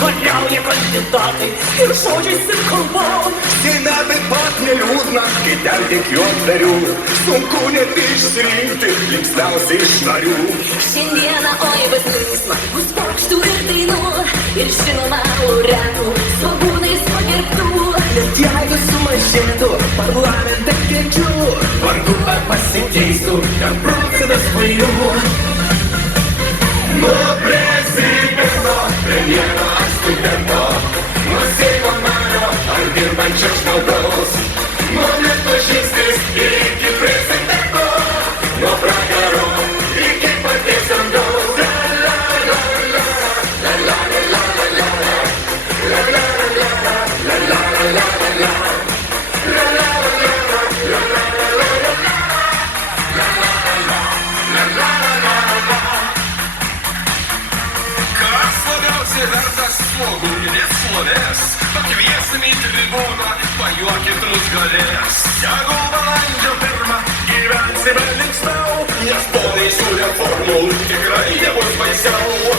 Kariauja kandidatai ir žodžiais ir kalbom. Seime taip pat neliūdna, kai ten tik juokdarių. Sunku net išsirinkti linksmiausiai iš narių. Šiandieną oi bus linksma, bus pokštų ir dainų. Ir žinoma laureatų, svogūnais pagerbtų. Net jeigu sumažėtų parlamente kėdžių, vargu ar pasikeistų ten procentas vairių. Nuo prezidento, premjero ar studento, nuo Seimo nario ar dirbančio žmogaus, nuo nepažįstis iki prezidento, nuo pragaro iki paties dangaus. Vertas svogūninės šlovės, pakviesim į tribūną, pajuokit rusgalės. Tegul balandžio 1 gyvensime linksmiau, nes po naisių reformų tikrai nebus baisiau.